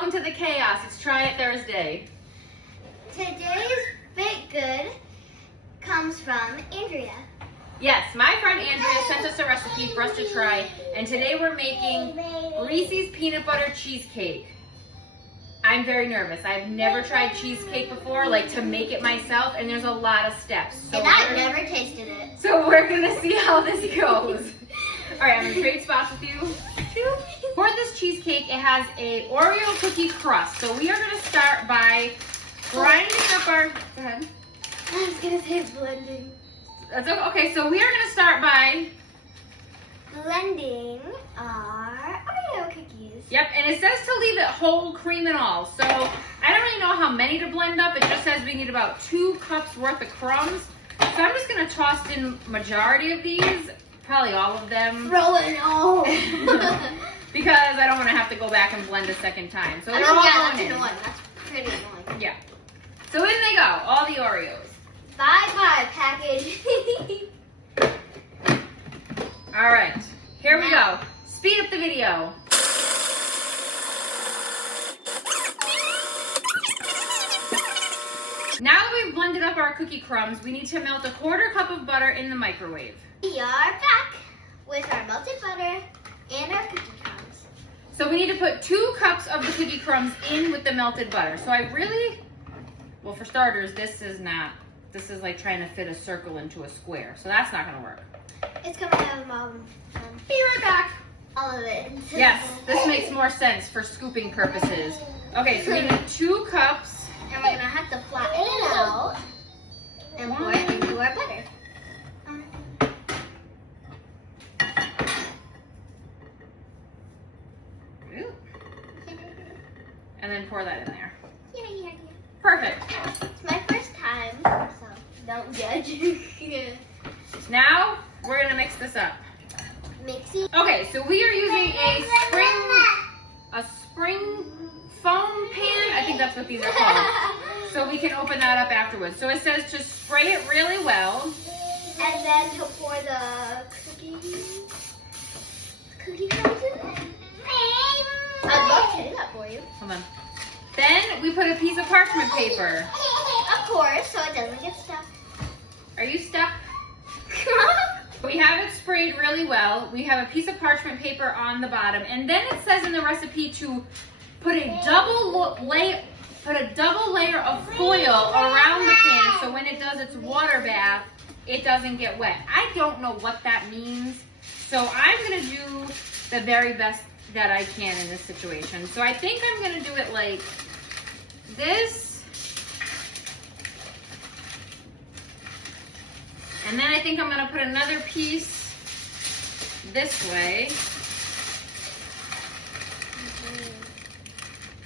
welcome to the chaos. It's Try It Thursday. Today's Baked Good comes from Andrea. Yes, my friend Andrea sent us a recipe for us to try, and today we're making Reese's peanut butter cheesecake. I'm very nervous. I've never tried cheesecake before, like to make it myself, and there's a lot of steps. So And I've never tasted it. So we're gonna see how this goes. All right, I'm gonna trade spots with you. For this cheesecake, it has a Oreo cookie crust. So we are gonna start by grinding up our, go ahead. I was gonna say blending. That's okay. Okay, so we are gonna start by Blending our Oreo cookies. Yep, and it says to leave it whole, cream and all. So I don't really know how many to blend up. It just says we need about 2 cups worth of crumbs. So I'm just gonna toss in majority of these, probably all of them. Throw it all. Because I don't wanna have to go back and blend a second time. So I they're know, all yeah, going that's in. annoying. That's pretty annoying. Yeah. So in they go, all the Oreos. Bye package. All right, here we go. Speed up the video. Now that we've blended up our cookie crumbs, we need to melt a 1/4 cup of butter in the microwave. We are back with our melted butter and our cookie crumbs. So we need to put 2 cups of the cookie crumbs in with the melted butter. So well, for starters, this is like trying to fit a circle into a square. So that's not gonna work. It's coming out of Mom. Be right back. All of it. Yes, this makes more sense for scooping purposes. Okay, so we need 2 cups. And we're gonna have to flatten it out and pour it into our butter. Ooh. And then pour that in there. Yeah. Perfect. It's my first time, so don't judge. Yeah. Now we're gonna mix this up. Mixing. Okay, so we are using a spring foam pan. I think that's what these are called. So we can open that up afterwards. So it says to spray it really well. And then to pour the cookie crumbs in there. I'd love to do that for you. Hold on. Then we put a piece of parchment paper. Of course, so it doesn't get stuck. Are you stuck? We have it sprayed really well. We have a piece of parchment paper on the bottom. And then it says in the recipe to put a double layer of foil around the pan so when it does its water bath, it doesn't get wet. I don't know what that means. So I'm gonna do the very best that I can in this situation. So I think I'm gonna do it like this. And then I think I'm gonna put another piece this way.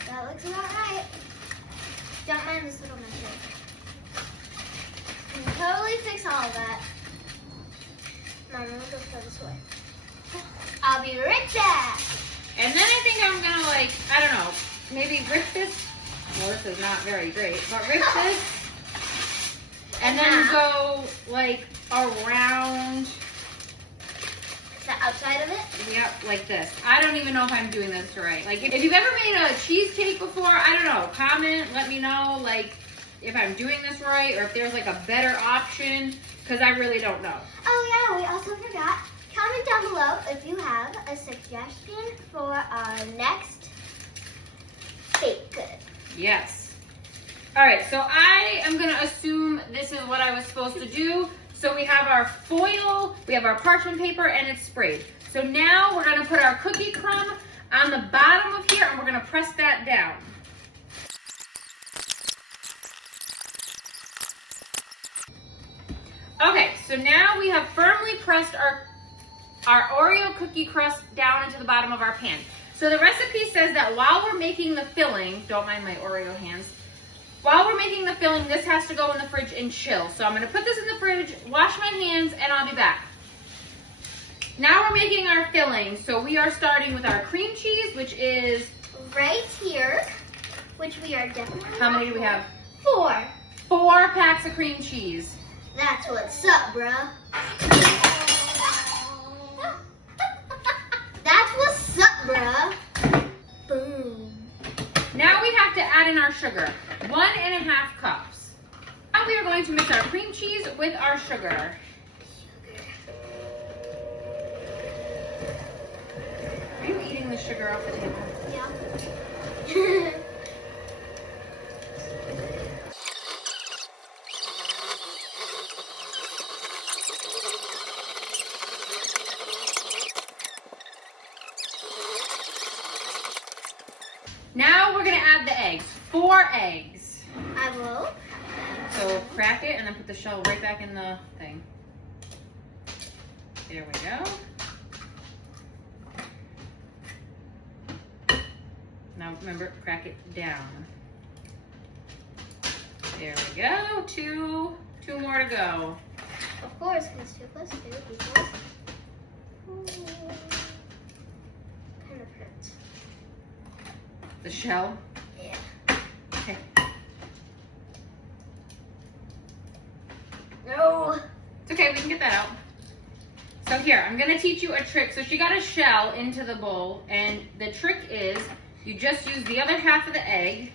That looks about right. Don't mind this little mistake. You can totally fix all of that. Mom, we'll go throw this away. I'll be right back. And then I think I'm gonna I don't know, maybe rip this. Well, this is not very great, but rip this. And then go around The outside of it? Yep, like this. I don't even know if I'm doing this right. If you've ever made a cheesecake before, I don't know, comment, let me know, if I'm doing this right or if there's a better option, because I really don't know. Oh yeah, we also forgot. Comment down below if you have a suggestion for our next baked good. Yes. All right, so I am gonna assume this is what I was supposed to do. So we have our foil, we have our parchment paper, and it's sprayed. So now we're gonna put our cookie crumb on the bottom of here and we're gonna press that down. Okay, so now we have firmly pressed our Oreo cookie crust down into the bottom of our pan. So the recipe says that while we're making the filling, don't mind my Oreo hands, while we're making the filling, this has to go in the fridge and chill. So I'm gonna put this in the fridge, wash my hands, and I'll be back. Now we're making our filling. So we are starting with our cream cheese, which is right here, which we are definitely. How many do we have? 4. 4 packs of cream cheese. That's what's up, bruh. That's what's up, bruh. Boom. add in our sugar. 1.5 cups. Now we are going to mix our cream cheese with our sugar. Are you eating the sugar off the table? Yeah. Now we're gonna add the eggs. 4 eggs. I will. So crack it and then put the shell right back in the thing. There we go. Now remember, crack it down. There we go. Two more to go. Of course, because 2 plus 2 equals. Kind of hurts. The shell. Yeah. Okay. No. It's okay, we can get that out. So here, I'm gonna teach you a trick. So she got a shell into the bowl, and the trick is you just use the other half of the egg,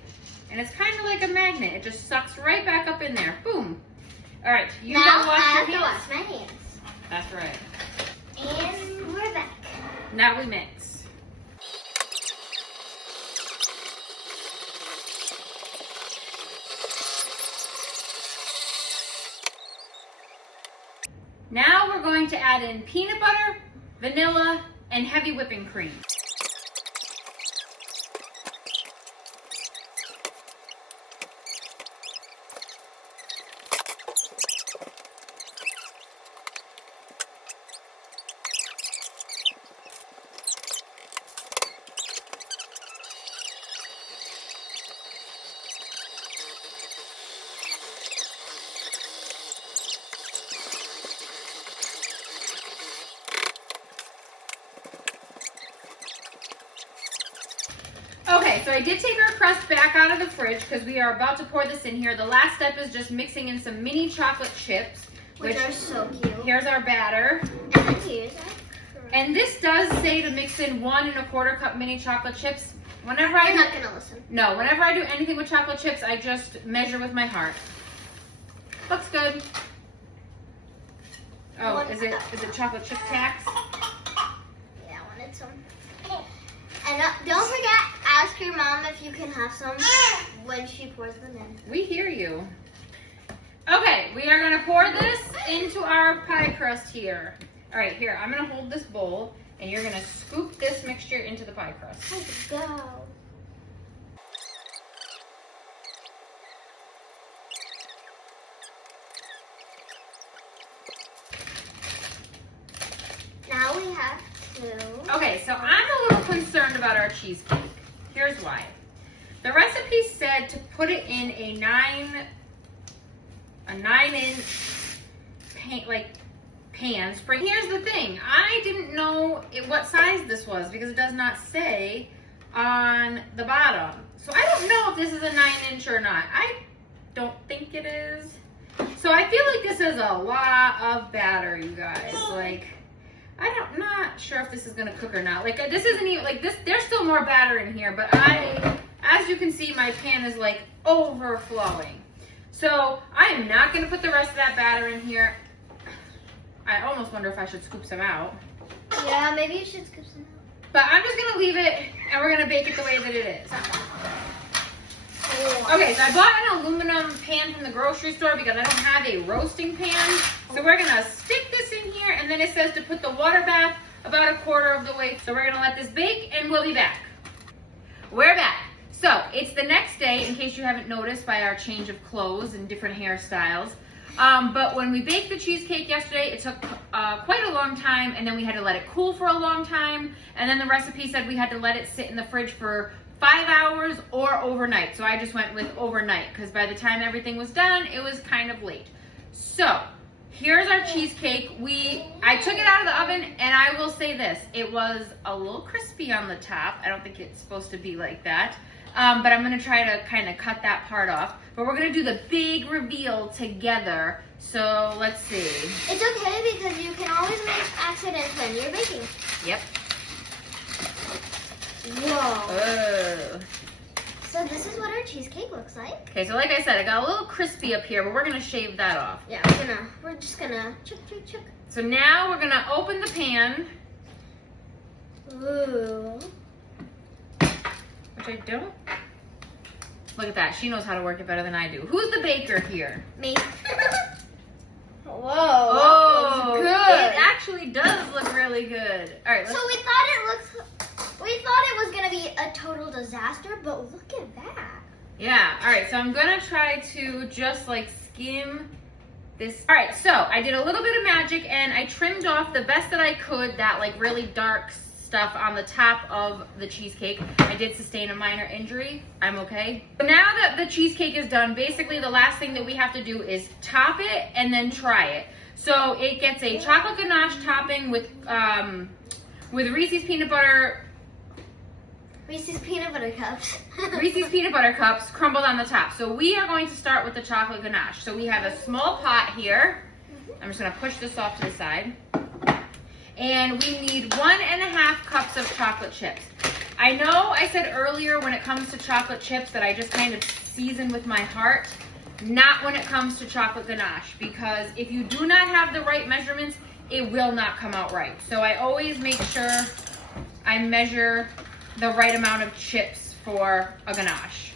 and it's kind of like a magnet. It just sucks right back up in there. Boom. All right, you now gotta wash I your have to hands. wash my hands. That's right. And we're back. Now we mix. Now we're going to add in peanut butter, vanilla, and heavy whipping cream. Okay, so I did take our crust back out of the fridge because we are about to pour this in here. The last step is just mixing in some mini chocolate chips. Which are so cute. Here's our batter. And then here's our crust. And this does say to mix in 1.25 cup mini chocolate chips. Whenever I'm not gonna listen. No, whenever I do anything with chocolate chips, I just measure with my heart. Looks good. Oh, is it chocolate chip tax? Yeah, I wanted some. And don't forget, ask your mom if you can have some when she pours them in. We hear you. Okay, we are gonna pour this into our pie crust here. All right, here, I'm gonna hold this bowl and you're gonna scoop this mixture into the pie crust. Let's go. Now we have to... Okay, so I'm a little concerned about our cheesecake. Here's why. The recipe said to put it in a 9-inch pan spring. Here's the thing, I didn't know what size this was because it does not say on the bottom. So I don't know if this is a 9-inch or not. I don't think it is. So I feel like this is a lot of batter, you guys. Like, I'm not sure if this is gonna cook or not. Like, this isn't even, like, this, there's still more batter in here, but as you can see, my pan is like overflowing. So I am not gonna put the rest of that batter in here. I almost wonder if I should scoop some out. Yeah, maybe you should scoop some out. But I'm just gonna leave it and we're gonna bake it the way that it is. Okay, so I bought an aluminum pan from the grocery store because I don't have a roasting pan. So we're gonna stick this in here, and then it says to put the water bath about 1/4 of the way. So we're gonna let this bake and we'll be back. We're back. So it's the next day, in case you haven't noticed by our change of clothes and different hairstyles. But when we baked the cheesecake yesterday, it took quite a long time, and then we had to let it cool for a long time. And then the recipe said we had to let it sit in the fridge for 5 hours or overnight. So I just went with overnight because by the time everything was done, it was kind of late. So here's our cheesecake. I took it out of the oven, and I will say this, it was a little crispy on the top. I don't think it's supposed to be like that. But I'm gonna try to kind of cut that part off. But we're gonna do the big reveal together. So let's see. It's okay because you can always make accidents when you're baking. Yep. Whoa. Oh. So this is what our cheesecake looks like. Okay, so like I said, I got a little crispy up here, but we're gonna shave that off. Yeah, we're just gonna chuk. So now we're gonna open the pan. Ooh. Which I don't. Look at that, she knows how to work it better than I do. Who's the baker here? Me. Whoa. Oh, good. It actually does look really good. All right, So let's, we thought it was gonna be a total disaster, but look at that. yeah. All right, so I'm gonna try to just like skim this. All right, so I did a little bit of magic and I trimmed off the best that I could, that like really dark stuff on the top of the cheesecake. I did sustain a minor injury. I'm okay. But now that the cheesecake is done, basically the last thing that we have to do is top it and then try it. So it gets a chocolate ganache topping with Reese's peanut butter. Reese's peanut butter cups. Reese's peanut butter cups crumbled on the top. So we are going to start with the chocolate ganache. So we have a small pot here. I'm just gonna push this off to the side. And we need 1.5 cups of chocolate chips. I know I said earlier when it comes to chocolate chips that I just kind of season with my heart. Not when it comes to chocolate ganache, because if you do not have the right measurements, it will not come out right. So I always make sure I measure the right amount of chips for a ganache.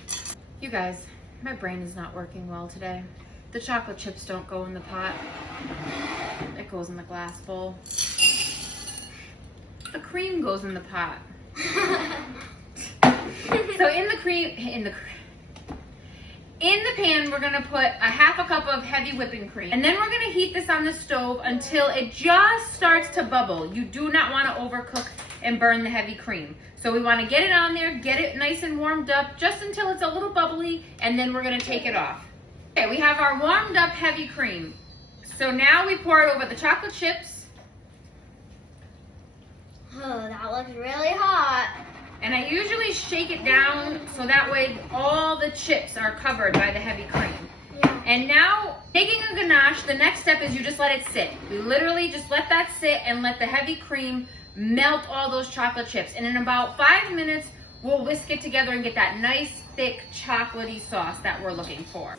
You guys, my brain is not working well today. The chocolate chips don't go in the pot. It goes in the glass bowl. The cream goes in the pot. So in the pan, we're gonna put 1/2 cup of heavy whipping cream. And then we're gonna heat this on the stove until it just starts to bubble. You do not wanna overcook and burn the heavy cream. So we wanna get it on there, get it nice and warmed up just until it's a little bubbly, and then we're gonna take it off. Okay, we have our warmed up heavy cream. So now we pour it over the chocolate chips. Oh, that looks really hot. And I usually shake it down so that way all the chips are covered by the heavy cream. Yeah. And now, making a ganache, the next step is you just let it sit. You literally just let that sit and let the heavy cream melt all those chocolate chips. And in about 5 minutes, we'll whisk it together and get that nice, thick, chocolatey sauce that we're looking for.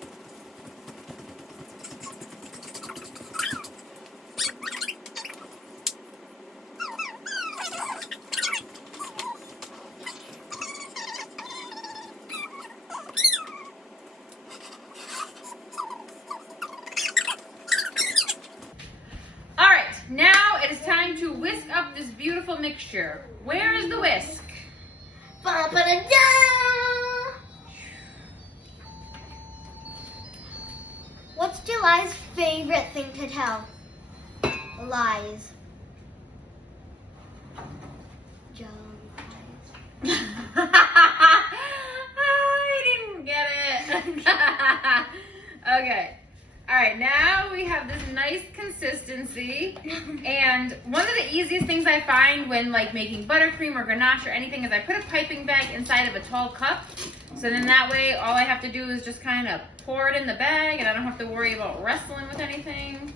Now it is time to whisk up this beautiful mixture. Where is the whisk? Ba-ba-da-da! What's July's favorite thing to tell? Lies. I didn't get it. Okay. All right, now we have this nice consistency. And one of the easiest things I find when like making buttercream or ganache or anything is I put a piping bag inside of a tall cup. So then that way all I have to do is just kind of pour it in the bag and I don't have to worry about wrestling with anything.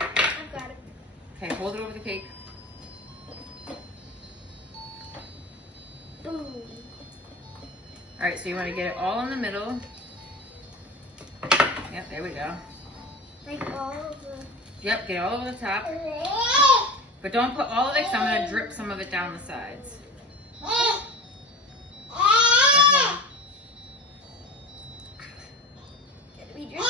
I've got it. Okay, hold it over the cake. Boom. All right, so you want to get it all in the middle. Yep, there we go. Like all of the... Yep, get it all over the top. But don't put all of it because I'm going to drip some of it down the sides. Gotta be dripping.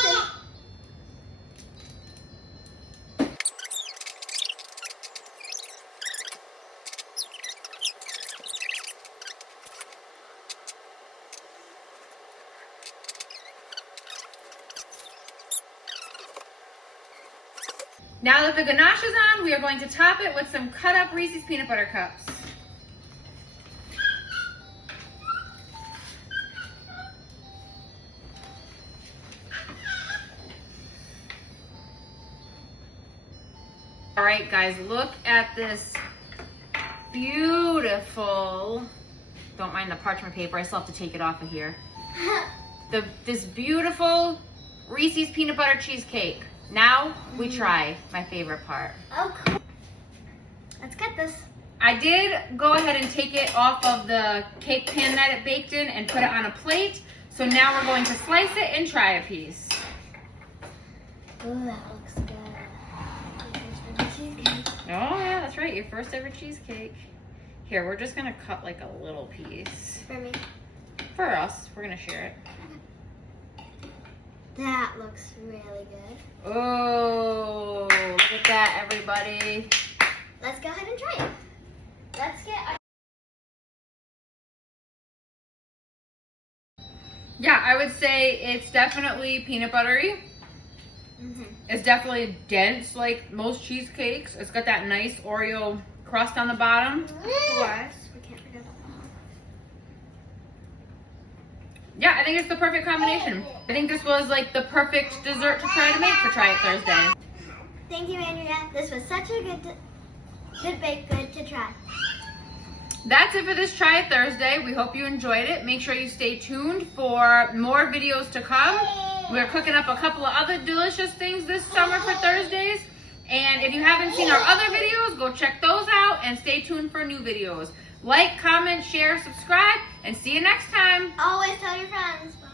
Now that the ganache is on, we are going to top it with some cut up Reese's peanut butter cups. All right, guys, look at this beautiful, don't mind the parchment paper, I still have to take it off of here. This beautiful Reese's peanut butter cheesecake. Now we try my favorite part. Oh, cool. Let's get this. I did go ahead and take it off of the cake pan that it baked in and put it on a plate. So now we're going to slice it and try a piece. Ooh, that looks good. My first ever cheesecake. Oh yeah, that's right, your first ever cheesecake. Here, we're just gonna cut like a little piece. For me. For us, we're gonna share it. That looks really good. Oh, look at that, everybody. Let's go ahead and try it. Let's get our... Yeah, I would say it's definitely peanut buttery. It's definitely dense like most cheesecakes. It's got that nice Oreo crust on the bottom. Plus, we can't forget about that. Yeah, I think it's the perfect combination. I think this was like the perfect dessert to try to make for Try It Thursday. Thank you, Andrea. This was such a good bake, good to try. That's it for this Try It Thursday. We hope you enjoyed it. Make sure you stay tuned for more videos to come. We're cooking up a couple of other delicious things this summer for Thursdays. And if you haven't seen our other videos, go check those out and stay tuned for new videos. Like, comment, share, subscribe, and see you next time. Always tell your friends. Bye.